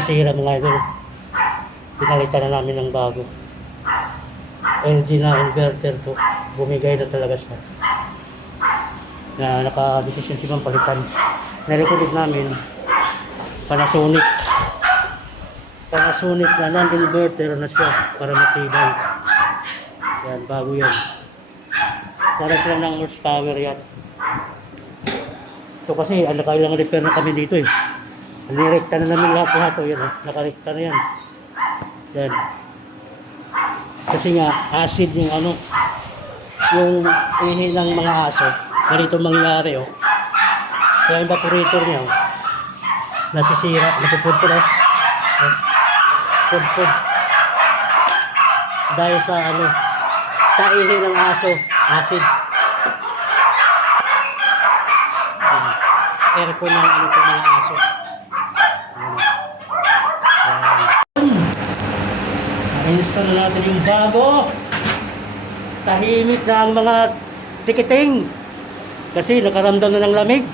nasira mga idol. Pinalitan na namin ng bago. LG na inverter to. Bumigay na talaga siya. Na naka-decision silang palitan. Narecommend namin Panasonic. Panasonic na non-inverter na siya para matibay. Yan, bago yan. Para sila ng horsepower yan. Ito kasi, nakailang repair na kami dito eh. Nirekta na namin lahat o yan. Nakarekta na yan. Yan. Kasi nga, acid yung ano, yung ihi ng mga aso. Ganito mangyayari oh. Kaya yung evaporator niya oh. Nasisira, napupudpud oh. Pudpud. Dahil sa ano, sa ihi ng aso, acid. Aircon ng ano itong mga aso. Install na natin yung bago. Tahimik na ang mga chikiting. Kasi nakaramdam na ng lamig.